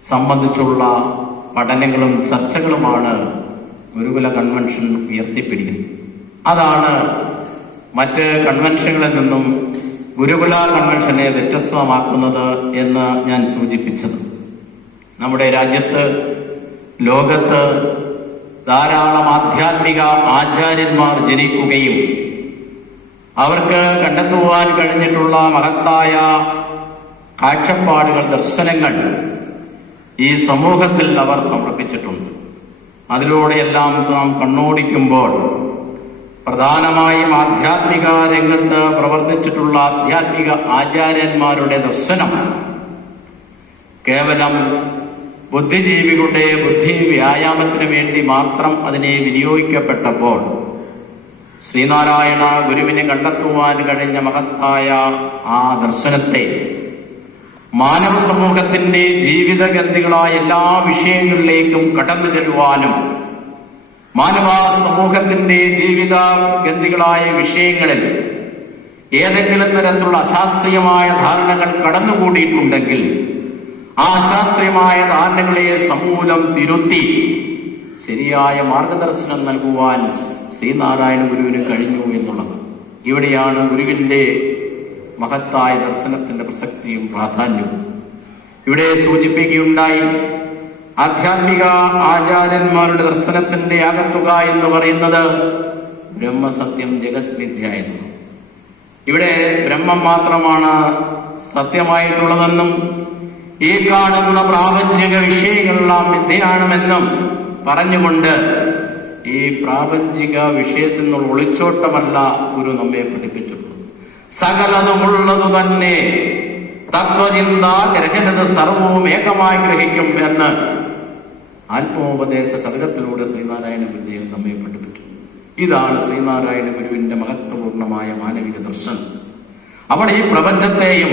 സംബന്ധിച്ചുള്ള പഠനങ്ങളും ചർച്ചകളുമാണ് ഗുരുകുല കൺവെൻഷൻ ഉയർത്തിപ്പിടിക്കുന്നത്. അതാണ് മറ്റ് കൺവെൻഷനുകളിൽ നിന്നും ഗുരുകുല കൺവെൻഷനെ വ്യത്യസ്തമാക്കുന്നത് എന്ന് ഞാൻ സൂചിപ്പിച്ചത്. നമ്മുടെ രാജ്യത്ത്, ലോകത്ത് ധാരാളം ആധ്യാത്മിക ആചാര്യന്മാർ ജനിക്കുകയും അവർക്ക് കണ്ടെത്തുവാൻ കഴിഞ്ഞിട്ടുള്ള മഹത്തായ കാഴ്ചപ്പാടുകൾ, ദർശനങ്ങൾ ഈ സമൂഹത്തിൽ അവർ സമർപ്പിച്ചിട്ടുണ്ട്. അതിലൂടെയെല്ലാം നാം കണ്ണോടിക്കുമ്പോൾ പ്രധാനമായും ആധ്യാത്മിക രംഗത്ത് പ്രവർത്തിച്ചിട്ടുള്ള ആധ്യാത്മിക ആചാര്യന്മാരുടെ ദർശനം കേവലം ബുദ്ധിജീവികളുടെ ബുദ്ധി വ്യായാമത്തിന് വേണ്ടി മാത്രം അതിനെ വിനിയോഗിക്കപ്പെട്ടപ്പോൾ ശ്രീനാരായണ ഗുരുവിനെ കണ്ടെത്തുവാൻ കഴിഞ്ഞ മഹത്തായ ആ ദർശനത്തെ മാനവ സമൂഹത്തിന്റെ ജീവിതഗന്ധികളായ എല്ലാ വിഷയങ്ങളിലേക്കും കടന്നു ചെല്ലുവാനും മാനവ സമൂഹത്തിന്റെ ജീവിതഗന്ധികളായ വിഷയങ്ങളിൽ ഏതെങ്കിലും തരത്തിലുള്ള അശാസ്ത്രീയമായ ധാരണകൾ കടന്നുകൂടിയിട്ടുണ്ടെങ്കിൽ ആ അശാസ്ത്രീയമായ ധാരണകളെ സമൂലം തിരുത്തി ശരിയായ മാർഗദർശനം നൽകുവാൻ ശ്രീനാരായണ ഗുരുവിന് കഴിഞ്ഞു എന്നുള്ളത്. ഇവിടെയാണ് ഗുരുവിന്റെ മഹത്തായ ദർശനത്തിന്റെ പ്രസക്തിയും പ്രാധാന്യവും. ഇവിടെ സൂചിപ്പിക്കുകയുണ്ടായി, ആധ്യാത്മിക ആചാര്യന്മാരുടെ ദർശനത്തിന്റെ ആകത്തുക എന്ന് പറയുന്നത് ബ്രഹ്മസത്യം ജഗത് മിഥ്യ എന്നു. ഇവിടെ ബ്രഹ്മം മാത്രമാണ് സത്യമായിട്ടുള്ളതെന്നും ഈ കാണുന്ന പ്രാപഞ്ചിക വിഷയങ്ങളെല്ലാം മിഥ്യയാണെന്നും പറഞ്ഞുകൊണ്ട് ഈ പ്രാപഞ്ചിക വിഷയത്തിൽ നിന്നുള്ള ഒളിച്ചോട്ടമല്ല ഗുരു നമ്മെ പഠിപ്പിച്ചിട്ടുള്ളത്. സകലതുമുള്ളതു തന്നെ തത്വചിന്ത ഗ്രഹണത് സർവവും ഏകമായി ഗ്രഹിക്കും എന്ന് ആത്മോപദേശ സദകത്തിലൂടെ ശ്രീനാരായണ ഗുരുദേവൻ നമ്മെ പഠിപ്പിച്ചു. ഇതാണ് ശ്രീനാരായണ ഗുരുവിന്റെ മഹത്വപൂർണമായ മാനവിക ദർശനം. അവിടെ ഈ പ്രപഞ്ചത്തെയും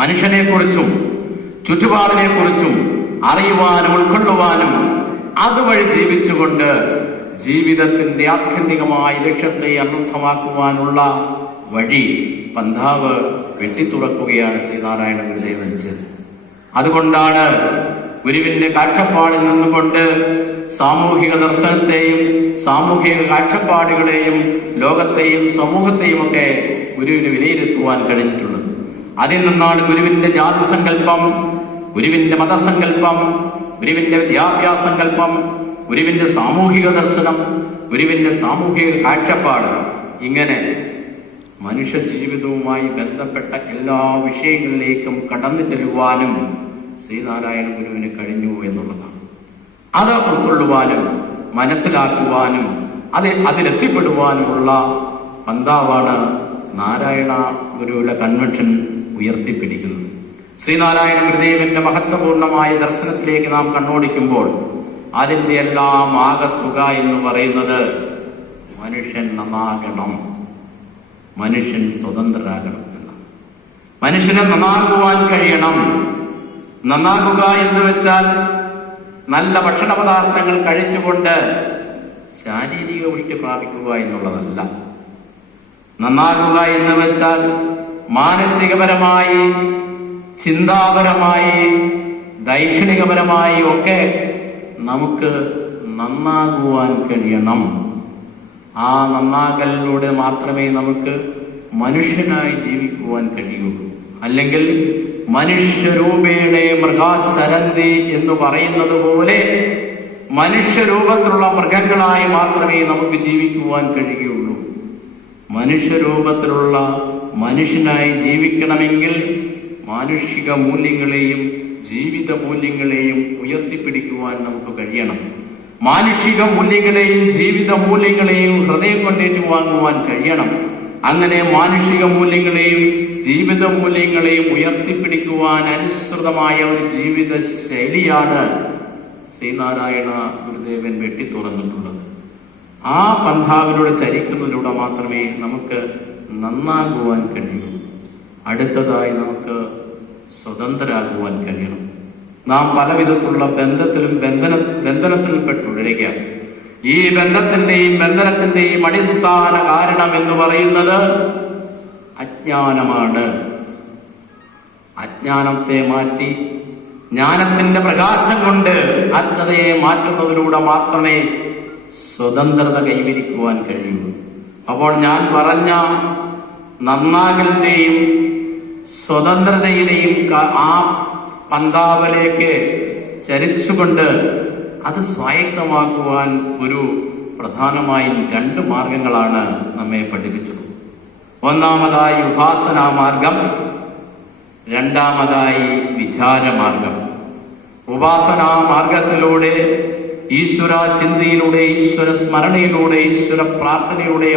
മനുഷ്യനെക്കുറിച്ചും ചുറ്റുപാടിനെ കുറിച്ചും അറിയുവാനും ഉൾക്കൊള്ളുവാനും അതുവഴി ജീവിച്ചുകൊണ്ട് ജീവിതത്തിന്റെ ആത്യന്തികമായ ലക്ഷ്യത്തെ അനർത്ഥമാക്കുവാനുള്ള വഴി പന്ഥാവ് വെട്ടിത്തുറക്കുകയാണ് ശ്രീനാരായണ ഗുരുദേവൻ ചെയ്തത്. അതുകൊണ്ടാണ് ഗുരുവിന്റെ കാഴ്ചപ്പാടിൽ നിന്നുകൊണ്ട് സാമൂഹിക ദർശനത്തെയും സാമൂഹിക കാഴ്ചപ്പാടുകളെയും ലോകത്തെയും സമൂഹത്തെയും ഒക്കെ ഗുരുവിന് വിലയിരുത്തുവാൻ കഴിഞ്ഞിട്ടുള്ളത്. അതിൽ നിന്നാണ് ഗുരുവിന്റെ ജാതി സങ്കല്പം, ഗുരുവിന്റെ മതസങ്കല്പം, ഗുരുവിന്റെ വിദ്യാഭ്യാസ സങ്കല്പം, ഗുരുവിന്റെ സാമൂഹിക ദർശനം, ഗുരുവിന്റെ സാമൂഹിക കാഴ്ചപ്പാട്, ഇങ്ങനെ മനുഷ്യ ജീവിതവുമായി ബന്ധപ്പെട്ട എല്ലാ വിഷയങ്ങളിലേക്കും കടന്നു ചെല്ലുവാനും ശ്രീനാരായണ ഗുരുവിന് കഴിഞ്ഞു എന്നുള്ളതാണ്. അത് ഉൾക്കൊള്ളുവാനും മനസ്സിലാക്കുവാനും അതിലെത്തിപ്പെടുവാനുമുള്ള പന്ഥാവാണ് നാരായണ ഗുരുവിന്റെ കൺവെൻഷൻ ഉയർത്തിപ്പിടിക്കുന്നത്. ശ്രീനാരായണ ഗുരുദേവന്റെ മഹത്വപൂർണമായ ദർശനത്തിലേക്ക് നാം കണ്ണോടിക്കുമ്പോൾ അതിന്റെ എല്ലാം ആകത്തുക എന്ന് പറയുന്നത് മനുഷ്യൻ നന്നാകണം, മനുഷ്യൻ സ്വതന്ത്രരാകണം എന്നാണ്. മനുഷ്യനെ നന്നാകുവാൻ കഴിയണം. നന്നാകുക എന്ന് വെച്ചാൽ നല്ല ഭക്ഷണ പദാർത്ഥങ്ങൾ കഴിച്ചുകൊണ്ട് ശാരീരിക പുഷ്ടി പ്രാപിക്കുക എന്നുള്ളതല്ല. നന്നാകുക എന്ന് വെച്ചാൽ മാനസികപരമായി, ചിന്താപരമായി, ദൈക്ഷണികപരമായി ഒക്കെ നമുക്ക് നന്നാകുവാൻ കഴിയണം. ആ നന്നാകലിലൂടെ മാത്രമേ നമുക്ക് മനുഷ്യനായി ജീവിക്കുവാൻ കഴിയുള്ളൂ. അല്ലെങ്കിൽ മനുഷ്യരൂപേണേ മൃഗാസരന്തി എന്ന് പറയുന്നത് പോലെ മനുഷ്യരൂപത്തിലുള്ള മൃഗങ്ങളായി മാത്രമേ നമുക്ക് ജീവിക്കുവാൻ കഴിയുള്ളൂ. മനുഷ്യരൂപത്തിലുള്ള മനുഷ്യനായി ജീവിക്കണമെങ്കിൽ മാനുഷിക മൂല്യങ്ങളെയും ജീവിത മൂല്യങ്ങളെയും ഉയർത്തിപ്പിടിക്കുവാൻ നമുക്ക് കഴിയണം. മാനുഷിക മൂല്യങ്ങളെയും ജീവിത മൂല്യങ്ങളെയും ഹൃദയം കൊണ്ടേറ്റുവാങ്ങുവാൻ കഴിയണം. അങ്ങനെ മാനുഷിക മൂല്യങ്ങളെയും ജീവിത മൂല്യങ്ങളെയും ഉയർത്തിപ്പിടിക്കുവാൻ അനുസൃതമായ ഒരു ജീവിത ശൈലിയാണ് ശ്രീനാരായണ ഗുരുദേവൻ വെട്ടിത്തുറന്നിട്ടുള്ളത്. ആ പന്ഥാവിലൂടെ ചരിക്കുന്നതിലൂടെ മാത്രമേ നമുക്ക് നന്നാകുവാൻ കഴിയൂ. അടുത്തതായി നമുക്ക് സ്വതന്ത്രരാകുവാൻ കഴിയണം. നാം പലവിധത്തിലുള്ള ബന്ധനത്തിൽ പെട്ടുഴരുകയാണ്. ഈ ബന്ധത്തിന്റെയും ബന്ധനത്തിന്റെയും അടിസ്ഥാന കാരണം എന്ന് പറയുന്നത് അജ്ഞാനമാണ്. അജ്ഞാനത്തെ മാറ്റി ജ്ഞാനത്തിന്റെ പ്രകാശം കൊണ്ട് ആത്മതയെ മാറ്റുന്നതിലൂടെ മാത്രമേ സ്വതന്ത്രത കൈവരിക്കുവാൻ കഴിയൂ. അപ്പോൾ ഞാൻ പറഞ്ഞ നന്നാകലിന്റെയും സ്വതന്ത്രതയുടെയും ആ പന്താവിലേക്ക് ചരിച്ചുകൊണ്ട് അത് സ്വായത്തമാക്കുവാൻ ഒരു പ്രധാനമായും 2 മാർഗങ്ങളാണ് നമ്മെ പഠിപ്പിച്ചത്. ഒന്നാമതായി ഉപാസനാ മാർഗം, രണ്ടാമതായി വിചാരമാർഗം. ഉപാസനാ മാർഗത്തിലൂടെ, ഈശ്വര ചിന്തയിലൂടെ, ഈശ്വര സ്മരണയിലൂടെ, ഈശ്വര പ്രാർത്ഥനയിലൂടെ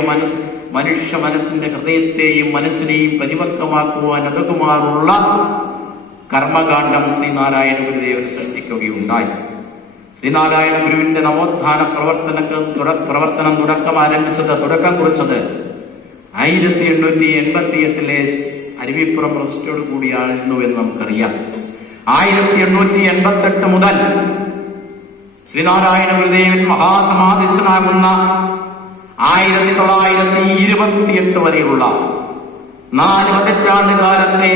മനുഷ്യ മനസ്സിന്റെ ഹൃദയത്തെയും മനസ്സിനെയും പരിപക്വമാക്കുവാൻ ഉതകുമാറുള്ള കർമ്മകാണ്ഡം ശ്രീനാരായണ ഗുരുദേവൻ സൃഷ്ടിക്കുകയുണ്ടായി. ശ്രീനാരായണ ഗുരുവിന്റെ നവോത്ഥാന പ്രവർത്തനം തുടക്കം കുറിച്ചത് 1888 അരുവിപ്പുറം പ്രസിസ്റ്റോട് കൂടിയായിരുന്നു എന്ന് നമുക്കറിയാം. 1888 മുതൽ ശ്രീനാരായണ ഗുരുദേവൻ മഹാസമാധിസ്ഥനാകുന്ന 1928 വരെയുള്ള 4 പതിറ്റാണ്ട് കാലത്തെ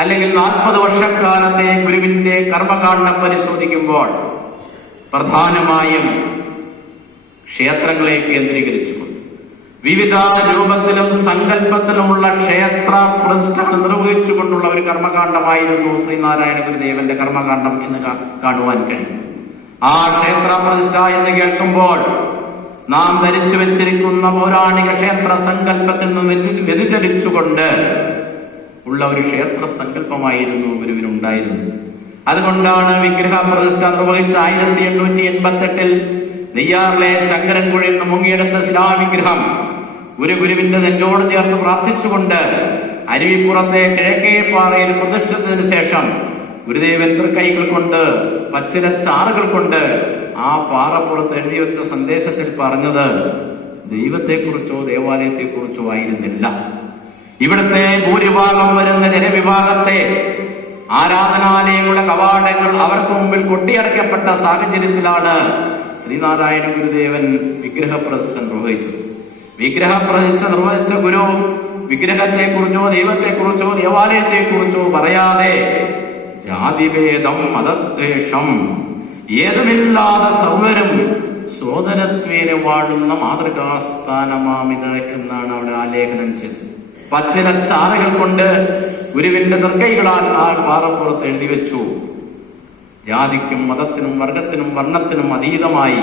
അല്ലെങ്കിൽ 40 വർഷക്കാലത്തെ ഗുരുവിന്റെ കർമ്മകാണ്ഡം പരിശോധിക്കുമ്പോൾ പ്രധാനമായും ക്ഷേത്രങ്ങളെ കേന്ദ്രീകരിച്ചുകൊണ്ട് വിവിധ രൂപത്തിലും സങ്കല്പത്തിലുമുള്ള ക്ഷേത്ര പ്രതിഷ്ഠകൾ നിർവഹിച്ചുകൊണ്ടുള്ള ഒരു കർമ്മകാണ്ഡമായിരുന്നു ശ്രീനാരായണ ഗുരുദേവന്റെ കർമ്മകാണ്ഡം എന്ന് കാണുവാൻ കഴിയും. ആ ക്ഷേത്ര പ്രതിഷ്ഠ എന്ന് കേൾക്കുമ്പോൾ നാം ധരിച്ചു വെച്ചിരിക്കുന്ന പൗരാണിക ക്ഷേത്ര സങ്കല്പത്തിൽ നിന്ന് വ്യതിചലിച്ചുകൊണ്ട് ഉള്ള ഒരു ക്ഷേത്ര സങ്കല്പമായിരുന്നു ഗുരുവിനുണ്ടായിരുന്നത്. അതുകൊണ്ടാണ് വിഗ്രഹ പ്രതിഷ്ഠ നിർവഹിച്ച 1888 നെയ്യാറിലെ ശങ്കരൻകുഴിയിൽ നിന്ന് മുങ്ങിയെടുത്ത ശിലാവിഗ്രഹം ഗുരുവിന്റെ നെഞ്ചോട് ചേർത്ത് പ്രാർത്ഥിച്ചുകൊണ്ട് അരുവിപ്പുറത്തെ കിഴക്കേപ്പാറയിൽ പ്രതിഷ്ഠിച്ചതിനു ശേഷം ഗുരുദേവൻ തൃക്കൈകൾ കൊണ്ട് പച്ചിലച്ചാറുകൾ കൊണ്ട് ആ പാറപ്പുറത്ത് എഴുതി വെച്ച സന്ദേശത്തിൽ പറഞ്ഞത് ദൈവത്തെക്കുറിച്ചോ ദേവാലയത്തെക്കുറിച്ചോ ആയിരുന്നില്ല. ഇവിടുത്തെ ഭൂരിഭാഗം വരുന്ന ജനവിഭാഗത്തെ ആരാധനാലയങ്ങളുടെ കവാടങ്ങൾ അവർക്ക് മുമ്പിൽ കൊട്ടിയടക്കപ്പെട്ട സാഹചര്യത്തിലാണ് ശ്രീനാരായണ ഗുരുദേവൻ വിഗ്രഹപ്രതിഷ്ഠ നിർവഹിച്ചത്. വിഗ്രഹപ്രതിഷ്ഠ നിർവഹിച്ച ഗുരു വിഗ്രഹത്തെക്കുറിച്ചോ ദൈവത്തെക്കുറിച്ചോ ദേവാലയത്തെക്കുറിച്ചോ പറയാതെ ജാതിഭേദം മതദ്വേഷം ഏതുമില്ലാതെ സർവരും സോദരത്വേന വാഴുന്ന മാതൃകാസ്ഥാനമാമിത് എന്നാണ് അവിടെ ആലേഖനം ചെയ്തത്. പച്ചിലച്ചാറുകൾ കൊണ്ട് ഗുരുവിന്റെ തൃക്കൈകളാൽ ആ പാറപ്പുറത്ത് എഴുതി വെച്ചു. ജാതിക്കും മതത്തിനും വർഗത്തിനും വർണ്ണത്തിനും അതീതമായി,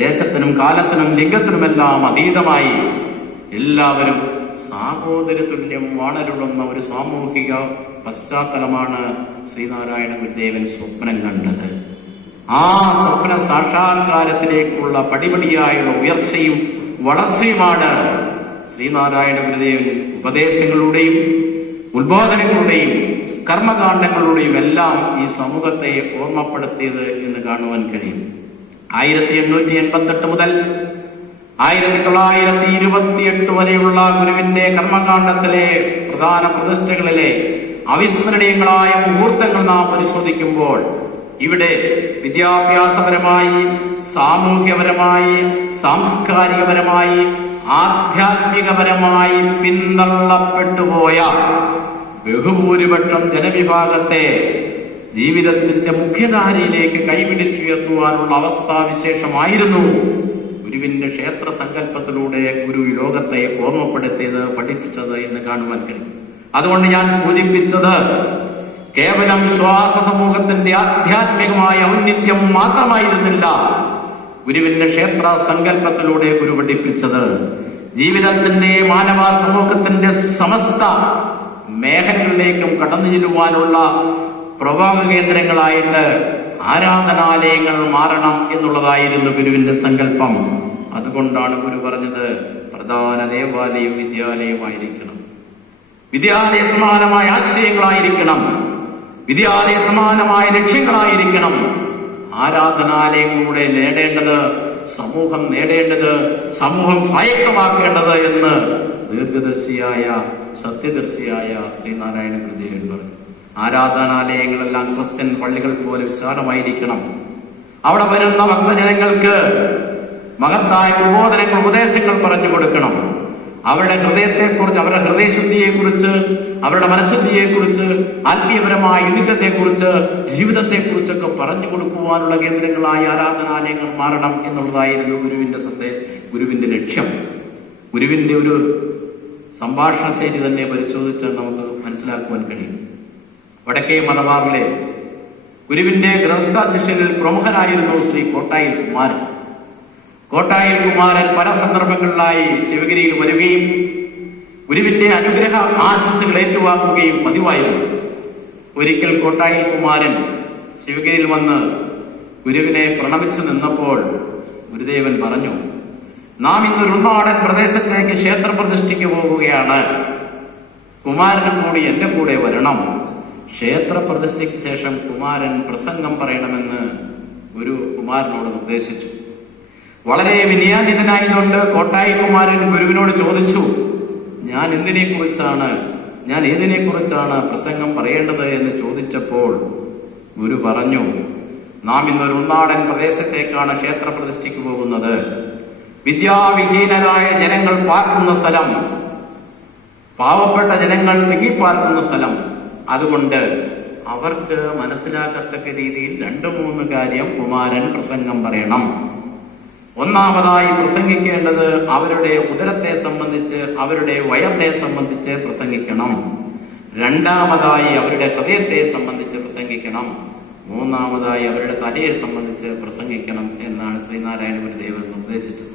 ദേശത്തിനും കാലത്തിനും ലിംഗത്തിനുമെല്ലാം അതീതമായി എല്ലാവരും സാഹോദര തുല്യം വാണരുളുന്ന ഒരു സാമൂഹിക പശ്ചാത്തലമാണ് ശ്രീനാരായണ ഗുരുദേവൻ സ്വപ്നം കണ്ടത്. ആ സ്വപ്ന സാക്ഷാത്കാരത്തിലേക്കുള്ള പടിപടിയായുള്ള ഉയർച്ചയും വളർച്ചയുമാണ് ശ്രീനാരായണ ഗുരുദേവൻ ഉപദേശങ്ങളുടെയും ഉത്ബോധനങ്ങളുടെയും കർമ്മകാണ്ഡങ്ങളുടെയും എല്ലാം ഈ സമൂഹത്തെ ഓർമ്മപ്പെടുത്തിയത് എന്ന് കാണുവാൻ കഴിയും. 1888 മുതൽ 1928 വരെയുള്ള ഗുരുവിന്റെ കർമ്മകാണ്ഡത്തിലെ പ്രധാന പ്രതിഷ്ഠകളിലെ അവിസ്മരണീയങ്ങളായ മുഹൂർത്തങ്ങൾ നാം പരിശോധിക്കുമ്പോൾ ഇവിടെ വിദ്യാഭ്യാസപരമായി, സാമൂഹ്യപരമായി, സാംസ്കാരികപരമായി, ആധ്യാത്മികപരമായി പിന്തള്ളപ്പെട്ടുപോയ ബഹുഭൂരിപക്ഷം ജനവിഭാഗത്തെ ജീവിതത്തിന്റെ മുഖ്യധാരയിലേക്ക് കൈപിടിച്ചുയർത്തുവാനുള്ള അവസ്ഥാവിശേഷമായിരുന്നു ഗുരുവിന്റെ ക്ഷേത്ര സങ്കല്പത്തിലൂടെ ഗുരു ലോകത്തെ ഓർമ്മപ്പെടുത്തിയത്, പഠിപ്പിച്ചത് എന്ന് കാണുവാൻ കഴിയും. അതുകൊണ്ട് ഞാൻ സൂചിപ്പിച്ചത് കേവലം വിശ്വാസ സമൂഹത്തിന്റെ ആധ്യാത്മികമായ ഔന്നിത്യം മാത്രമായിരുന്നില്ല ഗുരുവിന്റെ ക്ഷേത്ര സങ്കല്പത്തിലൂടെ ഗുരു പഠിപ്പിച്ചത്. ജീവിതത്തിന്റെ മാനവ സമൂഹത്തിന്റെ സമസ്ത മേഖലകളിലേക്കും കടന്നു ചെല്ലുവാനുള്ള പ്രവാഹ കേന്ദ്രങ്ങളായിട്ട് ആരാധനാലയങ്ങൾ മാറണം എന്നുള്ളതായിരുന്നു ഗുരുവിന്റെ സങ്കല്പം. അതുകൊണ്ടാണ് ഗുരു പറഞ്ഞത് പ്രധാന ദേവാലയം വിദ്യാലയമായിരിക്കണം, വിദ്യാലയ സമാനമായ ആശയങ്ങളായിരിക്കണം, വിദ്യാലയ സമാനമായ ലക്ഷ്യങ്ങളായിരിക്കണം. ആരാധനാലയങ്ങളിലൂടെ നേടേണ്ടത്, സമൂഹം നേടേണ്ടത്, സമൂഹം സ്വായത്തമാക്കേണ്ടത് എന്ന് ദീർഘദർശിയായ സത്യദർശിയായ ശ്രീനാരായണ ഗുരുദേവൻ പറഞ്ഞു. ആരാധനാലയങ്ങളെല്ലാം ക്രിസ്ത്യൻ പള്ളികൾ പോലെ വിശാലമായിരിക്കണം. അവിടെ വരുന്ന ഭക്തജനങ്ങൾക്ക് മഹത്തായ ഉപദേശങ്ങൾ പറഞ്ഞു കൊടുക്കണം. അവരുടെ ഹൃദയത്തെക്കുറിച്ച്, അവരുടെ ഹൃദയശുദ്ധിയെക്കുറിച്ച്, അവരുടെ മനഃശുദ്ധിയെക്കുറിച്ച്, ആത്മീയപരമായ യുദ്ധത്തെക്കുറിച്ച്, ജീവിതത്തെക്കുറിച്ചൊക്കെ പറഞ്ഞു കൊടുക്കുവാനുള്ള കേന്ദ്രങ്ങളായ ആരാധനാലയങ്ങൾ മാറണം എന്നുള്ളതായിരുന്നു ഗുരുവിന്റെ ലക്ഷ്യം. ഗുരുവിന്റെ ഒരു സംഭാഷണ ശൈലി തന്നെ പരിശോധിച്ചാൽ നമുക്ക് മനസ്സിലാക്കുവാൻ കഴിയും. വടക്കേ മലബാറിലെ ഗുരുവിന്റെ ഗൃഹസ്ഥ ശിഷ്യരിൽ പ്രമുഖനായിരുന്നു ശ്രീ കോട്ടായിൽ കുമാരൻ. കോട്ടായിൽ കുമാരൻ പല സന്ദർഭങ്ങളിലായി ശിവഗിരിയിൽ വരികയും ഗുരുവിന്റെ അനുഗ്രഹ ആശംസകൾ ഏറ്റുവാങ്ങുകയും പതിവായിരുന്നു. ഒരിക്കൽ കോട്ടായിൽ കുമാരൻ ശിവഗിരിയിൽ വന്ന് ഗുരുവിനെ പ്രണമിച്ചു നിന്നപ്പോൾ ഗുരുദേവൻ പറഞ്ഞു, നാം ഇന്ന് ഉൾനാടൻ പ്രദേശത്തേക്ക് ക്ഷേത്രപ്രതിഷ്ഠയ്ക്ക് പോകുകയാണ്. കുമാരനും കൂടി എന്റെ കൂടെ വരണം. ക്ഷേത്രപ്രതിഷ്ഠയ്ക്ക് ശേഷം കുമാരൻ പ്രസംഗം പറയണമെന്ന് ഗുരു കുമാരനോട് നിർദ്ദേശിച്ചു. വളരെ വിനയാന്വിതനായതുകൊണ്ട് കോട്ടായി കുമാരൻ ഗുരുവിനോട് ചോദിച്ചു, ഞാൻ ഏതിനെ കുറിച്ചാണ് പ്രസംഗം പറയേണ്ടത് എന്ന് ചോദിച്ചപ്പോൾ ഗുരു പറഞ്ഞു, നാം ഇന്നൊരു ഉൾനാടൻ പ്രദേശത്തേക്കാണ് ക്ഷേത്രപ്രതിഷ്ഠയ്ക്ക് പോകുന്നത്. വിദ്യാവിഹീനരായ ജനങ്ങൾ പാർക്കുന്ന സ്ഥലം, പാവപ്പെട്ട ജനങ്ങൾ തിങ്ങിപ്പാർക്കുന്ന സ്ഥലം. അതുകൊണ്ട് അവർക്ക് മനസ്സിലാക്കത്തക്ക രീതിയിൽ 2-3 കാര്യം കുമാരൻ പ്രസംഗം പറയണം. ഒന്നാമതായി പ്രസംഗിക്കേണ്ടത് അവരുടെ ഉദരത്തെ സംബന്ധിച്ച്, അവരുടെ വയറിനെ സംബന്ധിച്ച് പ്രസംഗിക്കണം. രണ്ടാമതായി അവരുടെ ഹൃദയത്തെ സംബന്ധിച്ച് പ്രസംഗിക്കണം. മൂന്നാമതായി അവരുടെ തലയെ സംബന്ധിച്ച് പ്രസംഗിക്കണം എന്നാണ് ശ്രീനാരായണ ഗുരുദേവൻ നിർദ്ദേശിച്ചത്.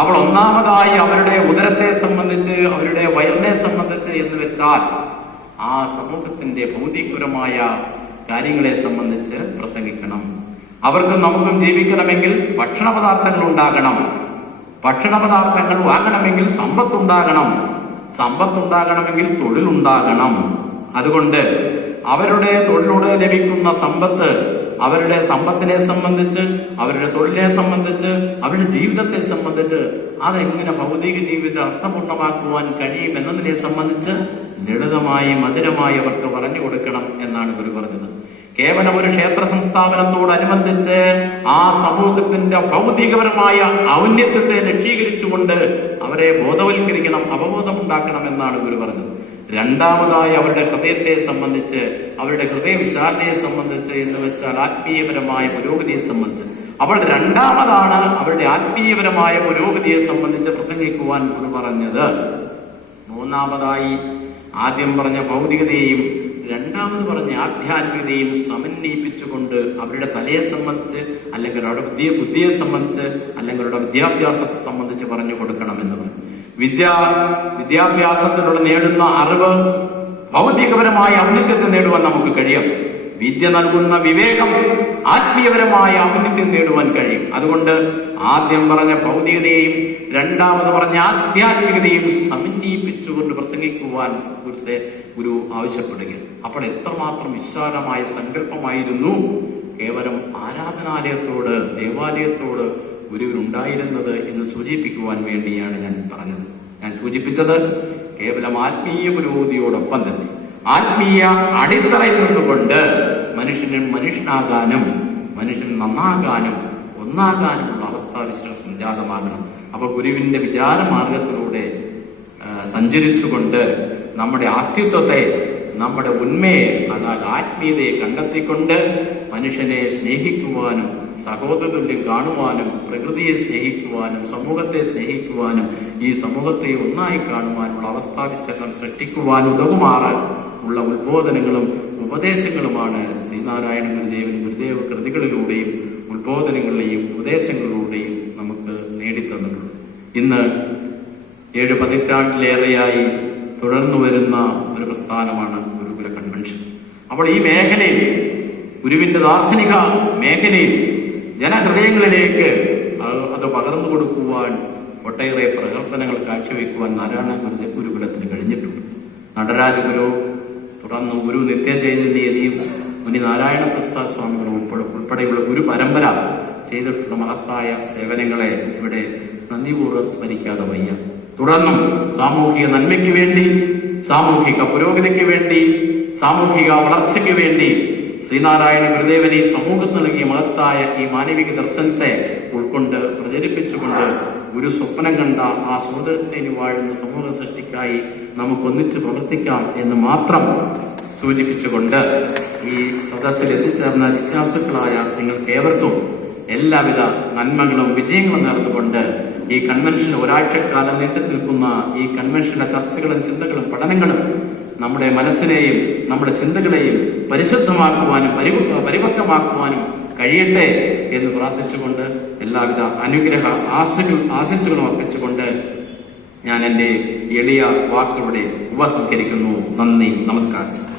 അപ്പോൾ ഒന്നാമതായി അവരുടെ ഉദരത്തെ സംബന്ധിച്ച്, അവരുടെ വയറിനെ സംബന്ധിച്ച് എന്ന് വെച്ചാൽ ആ സമൂഹത്തിന്റെ ഭൗതികപരമായ കാര്യങ്ങളെ സംബന്ധിച്ച് പ്രസംഗിക്കണം. അവർക്കും നമുക്കും ജീവിക്കണമെങ്കിൽ ഭക്ഷണ പദാർത്ഥങ്ങൾ ഉണ്ടാകണം. ഭക്ഷണ പദാർത്ഥങ്ങൾ വാങ്ങണമെങ്കിൽ സമ്പത്തുണ്ടാകണം. സമ്പത്തുണ്ടാകണമെങ്കിൽ തൊഴിലുണ്ടാകണം. അതുകൊണ്ട് അവരുടെ തൊഴിലൂടെ ലഭിക്കുന്ന സമ്പത്ത്, അവരുടെ സമ്പത്തിനെ സംബന്ധിച്ച്, അവരുടെ തൊഴിലിനെ സംബന്ധിച്ച്, അവരുടെ ജീവിതത്തെ സംബന്ധിച്ച് അതെങ്ങനെ ഭൗതിക ജീവിതം അർത്ഥപൂർണമാക്കുവാൻ കഴിയും എന്നതിനെ സംബന്ധിച്ച് ലളിതമായി മധുരമായി അവർക്ക് പറഞ്ഞു കൊടുക്കണം എന്നാണ് ഗുരു പറഞ്ഞത്. കേവലം ഒരു ക്ഷേത്ര സംസ്ഥാപനത്തോടനുബന്ധിച്ച് ആ സമൂഹത്തിന്റെ ഭൗതികപരമായ ഔന്നത്യത്തെ ലക്ഷീകരിച്ചുകൊണ്ട് അവരെ ബോധവൽക്കരിക്കണം, അവബോധമുണ്ടാക്കണം എന്നാണ് ഗുരു പറഞ്ഞത്. രണ്ടാമതായി അവരുടെ ഹൃദയത്തെ സംബന്ധിച്ച്, അവരുടെ ഹൃദയവിശാലതയെ സംബന്ധിച്ച് എന്ന് വെച്ചാൽ ആത്മീയപരമായ പുരോഗതിയെ സംബന്ധിച്ച്. അപ്പോൾ രണ്ടാമതാണ് അവരുടെ ആത്മീയപരമായ പുരോഗതിയെ സംബന്ധിച്ച് പ്രസംഗിക്കുവാൻ ഗുരു പറഞ്ഞത്. മൂന്നാമതായി ആദ്യം പറഞ്ഞ ഭൗതികതയെയും രണ്ടാമത് പറഞ്ഞ ആധ്യാത്മികതയും സമന്വയിപ്പിച്ചുകൊണ്ട് അവരുടെ തലയെ സംബന്ധിച്ച്, അല്ലെങ്കിൽ അവരുടെ ബുദ്ധിയെ സംബന്ധിച്ച്, അല്ലെങ്കിൽ അവരുടെ വിദ്യാഭ്യാസത്തെ സംബന്ധിച്ച് പറഞ്ഞു കൊടുക്കണമെന്ന് പറഞ്ഞു. വിദ്യാഭ്യാസത്തിലൂടെ നേടുന്ന അറിവ് ഭൗതികപരമായ ഔന്നത്യത്തെ നേടുവാൻ നമുക്ക് കഴിയും. വിദ്യ നൽകുന്ന വിവേകം ആത്മീയപരമായ ഔന്നത്യം നേടുവാൻ കഴിയും. അതുകൊണ്ട് ആദ്യം പറഞ്ഞ ഭൗതികതയെയും രണ്ടാമത് പറഞ്ഞ ആധ്യാത്മികതയും സമന്വയിപ്പിച്ചുകൊണ്ട് പ്രസംഗിക്കുവാൻ ഗുരു ആവശ്യപ്പെടുകയാണ്. അപ്പോൾ എത്രമാത്രം വിശാലമായ സങ്കല്പമായിരുന്നു കേവലം ആരാധനാലയത്തോട്, ദേവാലയത്തോട് ഗുരുവിനുണ്ടായിരുന്നത് എന്ന് സൂചിപ്പിക്കുവാൻ വേണ്ടിയാണ് ഞാൻ സൂചിപ്പിച്ചത്. കേവലം ആത്മീയ പുരോഗതിയോടൊപ്പം തന്നെ ആത്മീയ അടിത്തറയിൽ നിന്നുകൊണ്ട് മനുഷ്യനാകാനും മനുഷ്യൻ നന്നാകാനും ഒന്നാകാനുമുള്ള അവസ്ഥാവിശേഷം സംജാതമാകണം. അപ്പൊ ഗുരുവിന്റെ വിചാരമാർഗത്തിലൂടെ സഞ്ചരിച്ചുകൊണ്ട് നമ്മുടെ അസ്തിത്വത്തെ, നമ്മുടെ ഉന്മയെ, അതായത് ആത്മീയതയെ കണ്ടെത്തിക്കൊണ്ട് മനുഷ്യനെ സ്നേഹിക്കുവാനും സഹോദരതുല്യം കാണുവാനും പ്രകൃതിയെ സ്നേഹിക്കുവാനും സമൂഹത്തെ സ്നേഹിക്കുവാനും ഈ സമൂഹത്തെ ഒന്നായി കാണുവാനുള്ള അവസ്ഥാവിശേഷം സൃഷ്ടിക്കുവാനും ഉതകുമാറാൻ ഉള്ള ഉത്ബോധനങ്ങളും ഉപദേശങ്ങളുമാണ് ശ്രീനാരായണ ഗുരുദേവ കൃതികളിലൂടെയും ഉത്ബോധനങ്ങളിലെയും ഉപദേശങ്ങളിലൂടെയും നമുക്ക് നേടിത്തന്നിട്ടുള്ളത്. ഇന്ന് 7 പതിറ്റാണ്ടിലേറെയായി തുടർന്നു വരുന്ന ഒരു പ്രസ്ഥാനമാണ് ഗുരുകുല കൺവെൻഷൻ. അപ്പോൾ ഈ മേഖലയിൽ, ഗുരുവിന്റെ ദാർശനിക മേഖലയിൽ ജനഹൃദയങ്ങളിലേക്ക് അത് പകർന്നു കൊടുക്കുവാൻ ഒട്ടേറെ പ്രവർത്തനങ്ങൾ കാഴ്ചവെക്കുവാൻ നാരായണ ഗുരുകുലത്തിന് കഴിഞ്ഞിട്ടുണ്ട്. നടരാജ ഗുരു, തുടർന്ന് ഗുരു നിത്യചൈതന്യയും മുനി നാരായണ പ്രസാദ് സ്വാമികളും ഉൾപ്പെടെയുള്ള ഗുരു പരമ്പര ചെയ്തിട്ടുള്ള മഹത്തായ സേവനങ്ങളെ ഇവിടെ നന്ദിപൂർവ്വം സ്മരിക്കാതെ വയ്യ. തുടർന്നും സാമൂഹിക നന്മയ്ക്ക് വേണ്ടി, സാമൂഹിക പുരോഗതിക്ക് വേണ്ടി, സാമൂഹിക വളർച്ചയ്ക്ക് വേണ്ടി ശ്രീനാരായണ ഗുരുദേവൻ ഈ സമൂഹത്തിന് നൽകിയ മഹത്തായ ഈ മാനവിക ദർശനത്തെ ഉൾക്കൊണ്ട് പ്രചരിപ്പിച്ചുകൊണ്ട് ഒരു സ്വപ്നം കണ്ട ആ സ്വാതന്ത്ര്യം വാഴുന്ന സമൂഹ സൃഷ്ടിക്കായി നമുക്കൊന്നിച്ച് പ്രവർത്തിക്കാം എന്ന് മാത്രം സൂചിപ്പിച്ചുകൊണ്ട് ഈ സദസ്സിൽ എത്തിച്ചേർന്ന ജിജ്ഞാസുക്കളായ നിങ്ങൾക്ക് ഏവർക്കും എല്ലാവിധ നന്മകളും വിജയങ്ങളും നേർന്നുകൊണ്ട് ഈ കൺവെൻഷൻ ഒരാഴ്ചക്കാലം നീണ്ടു നിൽക്കുന്ന ഈ കൺവെൻഷനിലെ ചർച്ചകളും ചിന്തകളും പഠനങ്ങളും നമ്മുടെ മനസ്സിനെയും നമ്മുടെ ചിന്തകളെയും പരിശുദ്ധമാക്കുവാനും പരിപക്വമാക്കുവാനും കഴിയട്ടെ എന്ന് പ്രാർത്ഥിച്ചുകൊണ്ട് എല്ലാവിധ അനുഗ്രഹ ആശീസ്സുകളും അർപ്പിച്ചുകൊണ്ട് ഞാൻ എൻ്റെ എളിയ വാക്കുകളുടെ ഉപസംഹരിക്കുന്നു. നന്ദി, നമസ്കാരം.